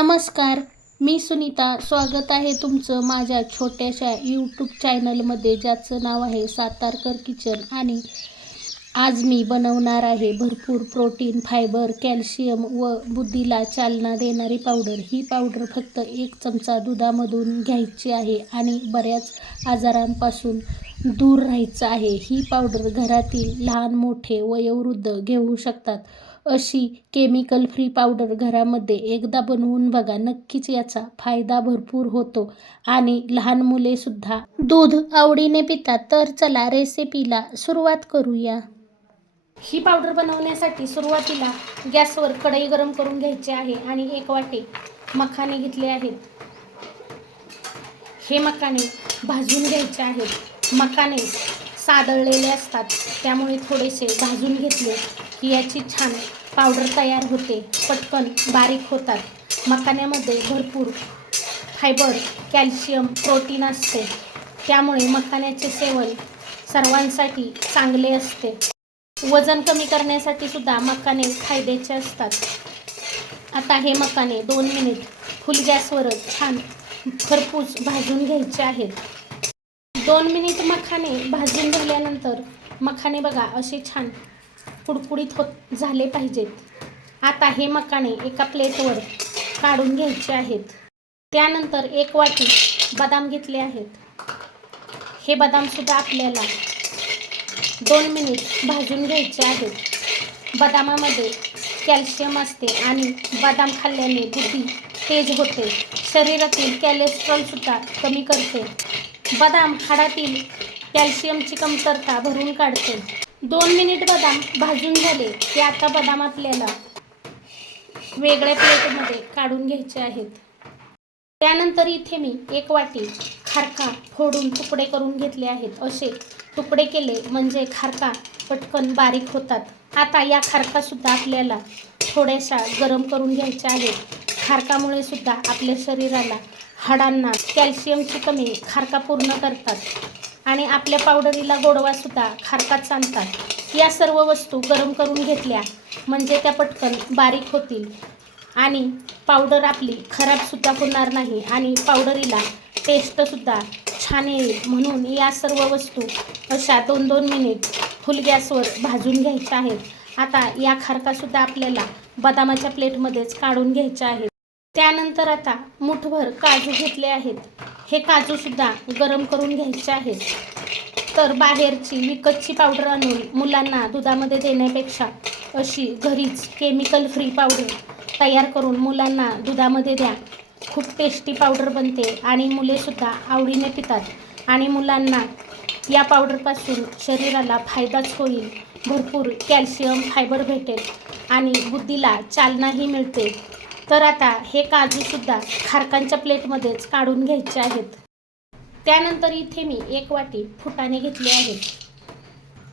नमस्कार मी सुनीता. स्वागत आहे तुमचं माझ्या छोट्याशा यूट्यूब चॅनलमध्ये ज्याचं नाव आहे सातारकर किचन. आणि आज मी बनवणार आहे भरपूर प्रोटीन फायबर कॅल्शियम व बुद्धीला चालना देणारी पावडर. ही पावडर फक्त एक चमचा दुधामधून घ्यायची आहे आणि बऱ्याच आजारांपासून दूर राहायचं आहे. ही पावडर घरातील लहान मोठे वयोवृद्ध घेऊ शकतात. अशी केमिकल फ्री पावडर घरामध्ये एकदा बनवून बघा नक्कीच याचा फायदा भरपूर होतो. आणि लहान मुले सुद्धा दूध आवडीने पितात. तर चला रेसिपीला सुरुवात करूया. ही पावडर बनवण्यासाठी सुरुवातीला गॅसवर कढई गरम करून घ्यायची आहे आणि एक वाटे मखाने घेतले आहेत. हे मखाने भाजून घ्यायचे आहेत. मखाने सादळलेले असतात त्यामुळे थोडेसे भाजून घेतले की याची छान पावडर तयार होते. पटकन बारीक होतात. मकान्यामध्ये भरपूर फायबर कॅल्शियम प्रोटीन असते. त्यामुळे मखाण्याचे सेवन सर्वांसाठी चांगले असते. वजन कमी करण्यासाठी सुद्धा मकाने फायद्याचे असतात. आता हे मकाने दोन मिनिट फुल गॅसवरच छान खरपूस भाजून घ्यायचे आहेत. दोन मिनिट मखाने भाजून झाल्यानंतर मखाने बघा असे छान कुडकुडीत होत झाले पाहिजेत. आता हे मकाने एका प्लेटवर काढून घ्यायचे आहेत. त्यानंतर एक वाटी बदाम घेतले आहेत. हे बदामसुद्धा आपल्याला दोन मिनिट भाजून घ्यायचे आहेत. बदामामध्ये कॅल्शियम असते आणि बदाम खाल्ल्याने बुद्धी तेज होते. शरीरातील कॅलेस्ट्रॉलसुद्धा कमी करते. बदाम हाडातील कॅल्शियमची कमतरता भरून काढते. दोन मिनिट बदाम भाजून झाले की आता बदाम आपल्याला वेगळ्या प्लेटमध्ये काढून घ्यायचे आहेत. त्यानंतर इथे मी एक वाटी खारका फोडून तुकडे करून घेतले आहेत. असे तुकडे केले म्हणजे खारका पटकन बारीक होतात. आता या खारकासुद्धा आपल्याला थोड्याशा गरम करून घ्यायच्या आहेत. खारकामुळे सुद्धा आपल्या शरीराला हाडांना कॅल्शियमची कमी खारका पूर्ण करतात. आणि आपल्या पावडरीला गोडवासुद्धा खारकात सांगतात या सर्व वस्तू गरम करून घेतल्या म्हणजे त्या पटकन बारीक होतील. आणि पावडर आपली खराबसुद्धा होणार नाही आणि पावडरीला टेस्टसुद्धा छान येईल. म्हणून या सर्व वस्तू अशा दोन दोन मिनिट फुल गॅसवर भाजून घ्यायच्या आहेत. आता या खारकासुद्धा आपल्याला बदामाच्या प्लेटमध्येच काढून घ्यायच्या आहेत. त्यानंतर आता मुठभर काजू घेतले आहेत. हे काजूसुद्धा गरम करून घ्यायचे आहेत. तर बाहेरची विकतची पावडर आणून मुलांना दुधामध्ये देण्यापेक्षा अशी घरीच केमिकल फ्री पावडर तयार करून मुलांना दुधामध्ये द्या. खूप टेस्टी पावडर बनते आणि मुलेसुद्धा आवडीने पितात आणि मुलांना या पावडरपासून शरीराला फायदाच होईल. भरपूर कॅल्शियम फायबर भेटेल आणि बुद्धीला चालनाही मिळते. तर आता हे काजूसुद्धा खारकांच्या प्लेटमध्येच काढून घ्यायचे आहेत. त्यानंतर इथे मी एक वाटी फुटाणे घेतले आहेत.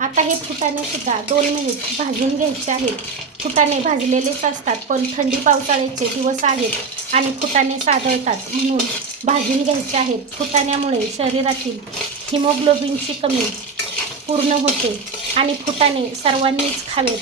आता हे फुटाणेसुद्धा दोन मिनिट भाजून घ्यायचे आहेत. फुटाणे भाजलेलेच असतात पण थंडी पावसाळ्याचे दिवस आहेत आणि फुटाणे सादळतात म्हणून भाजून घ्यायचे आहेत. फुटाण्यामुळे शरीरातील हिमोग्लोबिनची कमी पूर्ण होते आणि फुटाणे सर्वांनीच खावेत.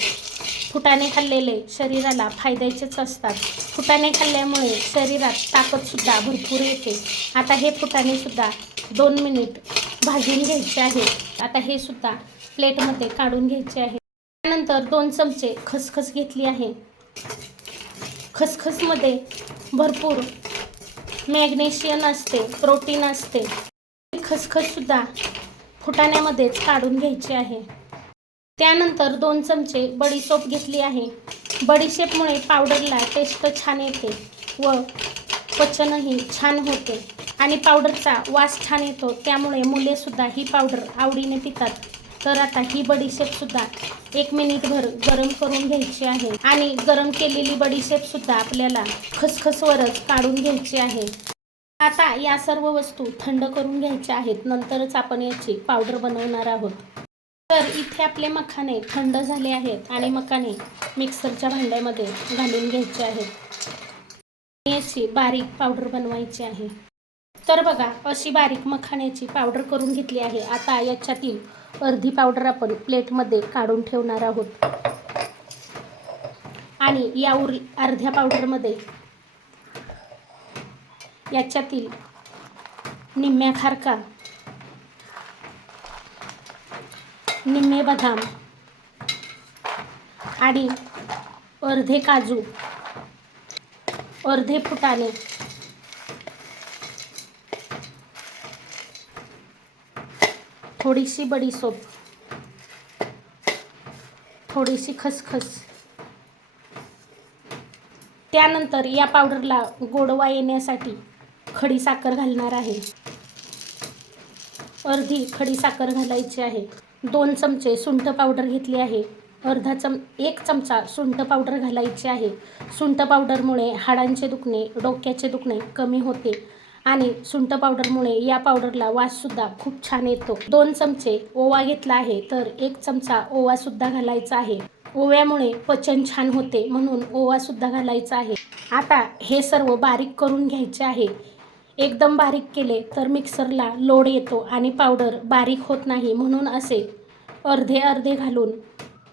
फुटाणे खाल्लेले शरीराला फायद्याचेच असतात. फुटाणे खाल्ल्यामुळे शरीरात ताकदसुद्धा भरपूर येते. आता हे फुटाणेसुद्धा दोन मिनिट भाजून घ्यायचे आहेत. आता हे सुद्धा प्लेटमध्ये काढून घ्यायचे आहे त्यानंतर दोन चमचे खसखस घेतली आहे. खसखसमध्ये भरपूर मॅग्नेशियम असते प्रोटीन असते. खसखससुद्धा फुटाण्यामध्येच काढून घ्यायची आहे. त्यानंतर दोन चमचे बडीशोप घेतली आहे. बडीशेपमुळे पावडरला टेस्ट छान येते व पचनही छान होते आणि पावडरचा वास छान येतो. त्यामुळे मुलेसुद्धा ही पावडर आवडीने पितात. तर आता ही बडीशेपसुद्धा एक मिनिटभर गरम करून घ्यायची आहे आणि गरम केलेली बडीशेपसुद्धा आपल्याला खसखसवरच काढून घ्यायची आहे. आता या सर्व वस्तू थंड करून घ्यायच्या आहेत. नंतरच आपण याची पावडर बनवणार आहोत. तर इथे आपले मखाने थंड झाले आहेत आणि मखाने मिक्सरच्या भांड्यामध्ये घालून घ्यायचे आहेत. याची बारीक पावडर बनवायची आहे. तर बघा अशी बारीक मखाण्याची पावडर करून घेतली आहे. आता याच्यातील अर्धी पावडर आपण प्लेटमध्ये काढून ठेवणार आहोत. आणि या उर अर्ध्या पावडरमध्ये याच्यातील निम्म्या खारका निम्मे बदाम आणि अर्धे काजू अर्धे फुटाणे थोडीशी बडीसोप थोडीशी खसखस. त्यानंतर या पावडरला गोडवा येण्यासाठी खडी साखर घालणार आहे. अर्धी खडी साखर घालायची आहे. दोन चमचे सुंठ पावडर घेतली आहे. अर्धा चम एक चमचा सुंठ पावडर घालायची आहे. सुंठ पावडरमुळे हाडांचे दुखणे डोक्याचे दुखणे कमी होते आणि सुंठ पावडरमुळे या पावडरला वाससुद्धा खूप छान येतो. दोन चमचे ओवा घेतला आहे तर एक चमचा ओवासुद्धा घालायचा आहे. ओव्यामुळे पचन छान होते म्हणून ओवासुद्धा घालायचा आहे. आता हे सर्व बारीक करून घ्यायचे आहे. एकदम बारीक केले तर मिक्सरला लोड येतो आणि पावडर बारीक होत नाही म्हणून असे अर्धे अर्धे घालून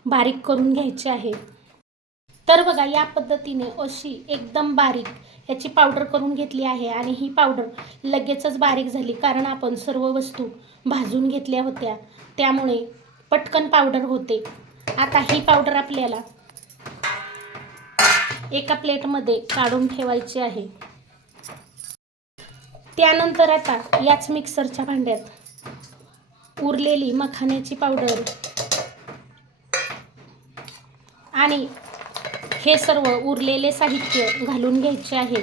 बारीक करून घ्यायचे आहे. तर बघा या पद्धतीने अशी एकदम बारीक याची पावडर करून घेतली आहे आणि ही पावडर लगेचच बारीक झाली कारण आपण सर्व वस्तू भाजून घेतल्या होत्या. त्यामुळे पटकन पावडर होते. आता ही पावडर आपल्याला एका प्लेटमध्ये काढून ठेवायची आहे. त्यानंतर आता याच मिक्सरच्या भांड्यात उरलेली मखाण्याची पावडर आणि हे सर्व उरलेले साहित्य घालून घ्यायचे आहे.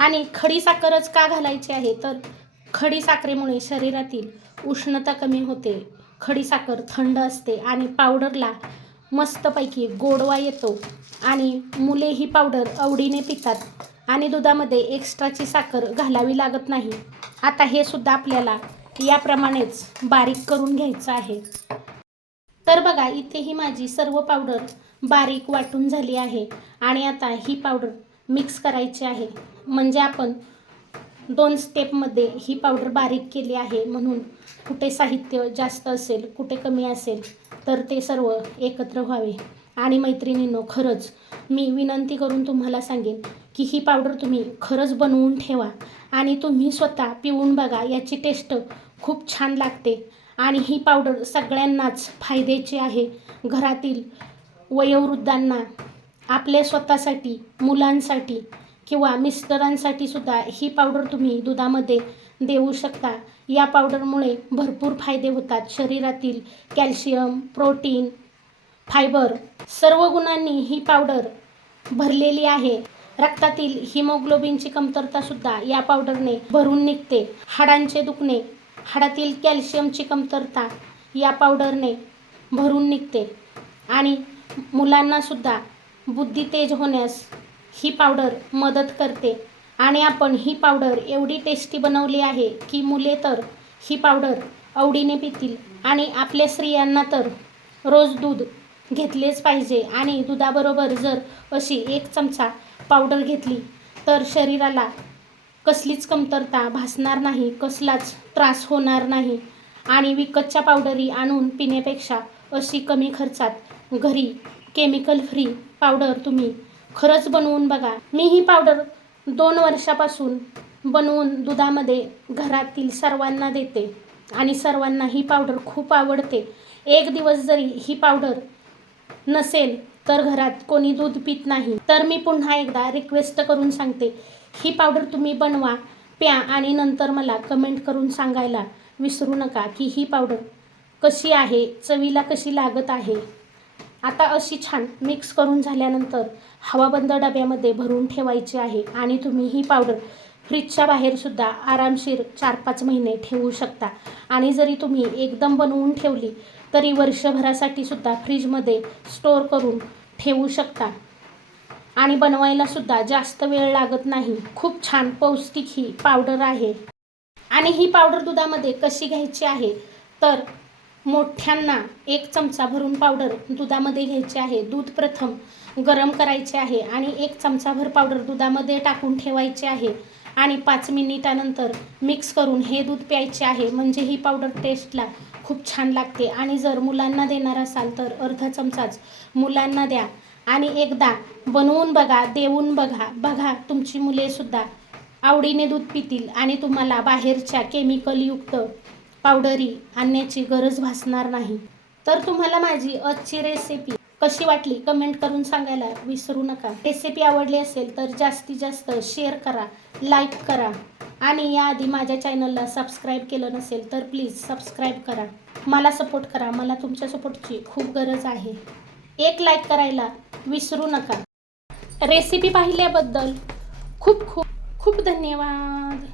आणि खडी साखरच का घालायची आहे? तर खडी साखरेमुळे शरीरातील उष्णता कमी होते. खडी साखर थंड असते आणि पावडरला मस्तपैकी गोडवा येतो आणि मुले ही पावडर आवडीने पितात आणि दुधामध्ये एक्स्ट्राची साखर घालावी लागत नाही. आता हे सुद्धा आपल्याला याप्रमाणेच बारीक करून घ्यायचं आहे. तर बघा इथे ही माझी सर्व पावडर बारीक वाटून झाली आहे आणि आता ही पावडर मिक्स करायची आहे. म्हणजे आपण दोन स्टेपमध्ये ही पावडर बारीक केली आहे म्हणून कुठे साहित्य जास्त असेल कुठे कमी असेल तर ते सर्व एकत्र व्हावे. आणि मैत्रिणींनो खरंच मी विनंती करून तुम्हाला सांगेन की ही पावडर तुम्ही खरंच बनवून ठेवा आणि तुम्ही स्वतः पिऊन बघा याची टेस्ट खूप छान लागते. आणि ही पावडर सगळ्यांनाच फायद्याची आहे. घरातील वयोवृद्धांना आपल्या स्वतःसाठी मुलांसाठी किंवा मिस्टरांसाठी सुद्धा ही पावडर तुम्ही दुधामध्ये देऊ शकता. या पावडरमुळे भरपूर फायदे होतात. शरीरातील कॅल्शियम प्रोटीन फायबर सर्व गुणांनी ही पावडर भरलेली आहे. रक्तातील हिमोग्लोबिनची कमतरतासुद्धा या पावडरने भरून निघते. हाडांचे दुखणे हाडातील कॅल्शियमची कमतरता या पावडरने भरून निघते. आणि मुलांनासुद्धा बुद्धी तेज होण्यास ही पावडर मदत करते. आणि आपण ही पावडर एवढी टेस्टी बनवली आहे की मुले तर ही पावडर आवडीने पितील. आणि आपल्या स्त्रियांना तर रोज दूध घेतलेच पाहिजे. आणि दुधाबरोबर जर अशी एक चमचा पावडर घेतली तर शरीराला कसलीच कमतरता भासणार नाही कसलाच त्रास होणार नाही. आणि विकतच्या पावडरी आणून पिण्यापेक्षा अशी कमी खर्चात घरी केमिकल फ्री पावडर तुम्ही खरंच बनवून बघा. मी ही पावडर दोन वर्षापासून बनवून दुधामध्ये घरातील सर्वांना देते आणि सर्वांना ही पावडर खूप आवडते. एक दिवस जरी ही पावडर नसेल तर घरात कोणी दूध पित नाही. तर मी पुन्हा एकदा रिक्वेस्ट करून सांगते. ही पावडर तुम्ही बनवा प्या आणि नंतर मला कमेंट करून सांगायला विसरू नका की ही पावडर कशी आहे चवीला कशी लागत आहे. आता अशी छान मिक्स करून झाल्यानंतर हवाबंद डब्यामध्ये भरून ठेवायची आहे आणि तुम्ही ही पावडर फ्रीजच्या बाहेरसुद्धा आरामशीर चार पाच महिने ठेवू शकता. आणि जरी तुम्ही एकदम बनवून ठेवली तरी वर्षभरासाठी सुद्धा फ्रीजमध्ये स्टोअर करून ठेवू शकता. आणि बनवायलासुद्धा जास्त वेळ लागत नाही. खूप छान पौष्टिक ही पावडर आहे. आणि ही पावडर दुधामध्ये कशी घ्यायची आहे? तर मोठ्यांना एक चमचा भरून पावडर दुधामध्ये घ्यायचे आहे. दूध प्रथम गरम करायचे आहे आणि एक चमचाभर पावडर दुधामध्ये टाकून ठेवायचे आहे आणि पाच मिनिटानंतर मिक्स करून हे दूध प्यायचे आहे. म्हणजे ही पावडर टेस्टला खूप छान लागते. आणि जर मुलांना देणार असाल तर अर्धा चमचाच मुलांना द्या. आणि एकदा बनवून बघा देऊन बघा. बघा तुमची मुलेसुद्धा आवडीने दूध पितील आणि तुम्हाला बाहेरच्या केमिकलयुक्त पावडरी आणण्याची गरज भासणार नाही. तर तुम्हाला माझी आजची रेसिपी कशी वाटली कमेंट करून सांगायला विसरू नका. रेसिपी आवडली असेल तर जास्तीत जास्त शेअर करा लाईक करा आणि याआधी माझ्या चॅनलला सबस्क्राईब केलं नसेल तर प्लीज सबस्क्राईब करा. मला सपोर्ट करा. मला तुमच्या सपोर्टची खूप गरज आहे. एक लाईक करायला विसरू नका. रेसिपी पाहिल्याबद्दल खूप खूप खूप धन्यवाद.